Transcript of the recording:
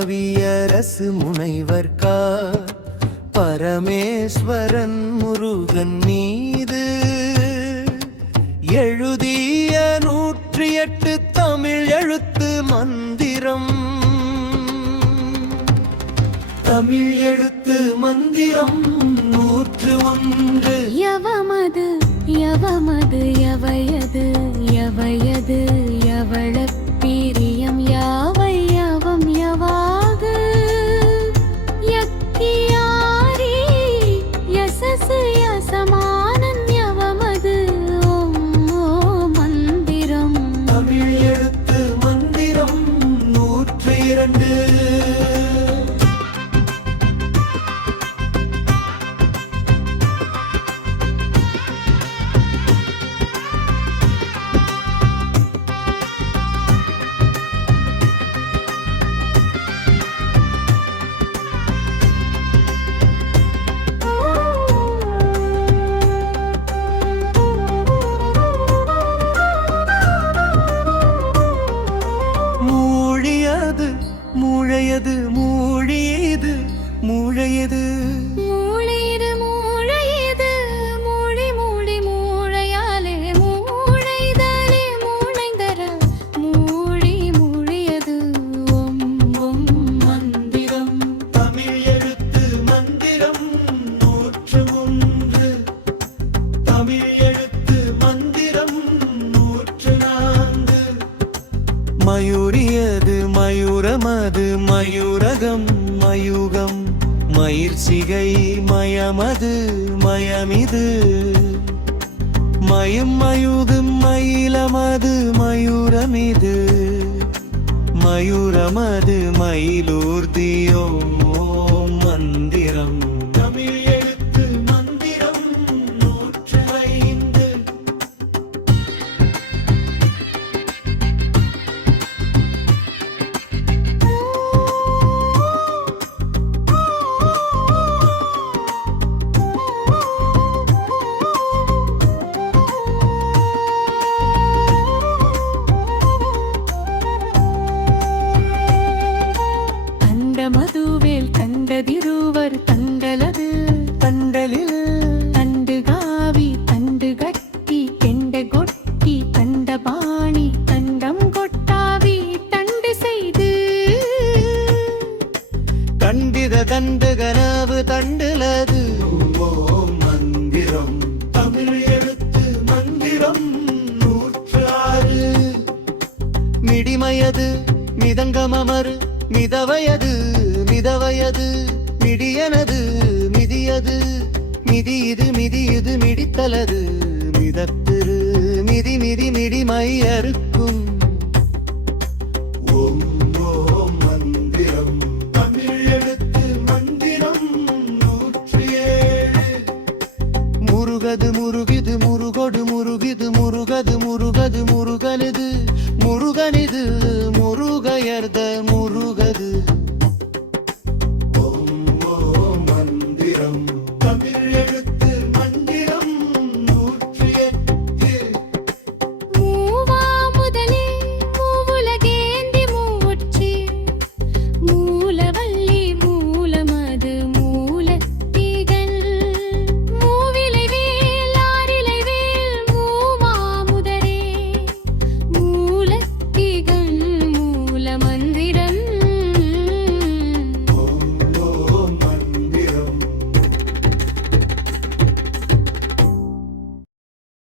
கவியரசு முனைவர் கா பரமேஸ்வரன் முருகன் மீது எழுதிய 108 தமிழ் எழுத்து மந்திரம். தமிழ் எழுத்து மந்திரம் 101. யவமது யவமது யவயது யவயது யவள பிரியம் யாவை யவம் யவாகு யக்கியாரி யசசு யசமானன் யவமது ஓம் மந்திரம். தமிழ் எழுத்து மந்திரம் 102. மூழையது மூழியது மூழையது மூளையிடு மூளையிது மூளி மூளி மூளையாலே மூளைதலே மூளைந்தர மூளி மூழியது ஓம் ஓம் மந்திரம். தமிழ் எழுத்து மந்திரம் 101. தமிழ் எழுத்து மந்திரம் 104. மயூரியது மயூரமது மயூரகம் மயூகம் மயிர்சிகை மயமது மயமிது மயம் மயூது மயிலமது மயூரமிது மயூரமது மயிலூர்தியோ மந்திரம். தமிழ் எழுத்து மந்திரம் 105. மதுவேல் கண்டதிருவர் தண்டலது தண்டலில் தண்டு காவி தண்டு கட்டி கெண்ட கொட்டி தண்டபாணி தண்டம் கொட்டாவி தண்டு செய்து தண்டித தண்டு கனவு தண்டுலது மந்திரம். தமிழ் எழுத்து மந்திரம் 106. மிடிமயது மிதங்கமமரு மிதவயது மிதவயது மிடியனது மிதியது மிதியுது மிதியுது மிடித்தலது மிதத்திரு மிதி மிதி மிடிமை அறுக்கும் ஓம் ஓம் மந்திரம். தமிழ் எழுத்து மந்திரம் 107. முருகது முருகிது முருகொடு முருகிது முருகது முருகது முருகனது முருகனிது முருகையர்த முருகது ஓம் ஓம் மந்திரம். தமிழ்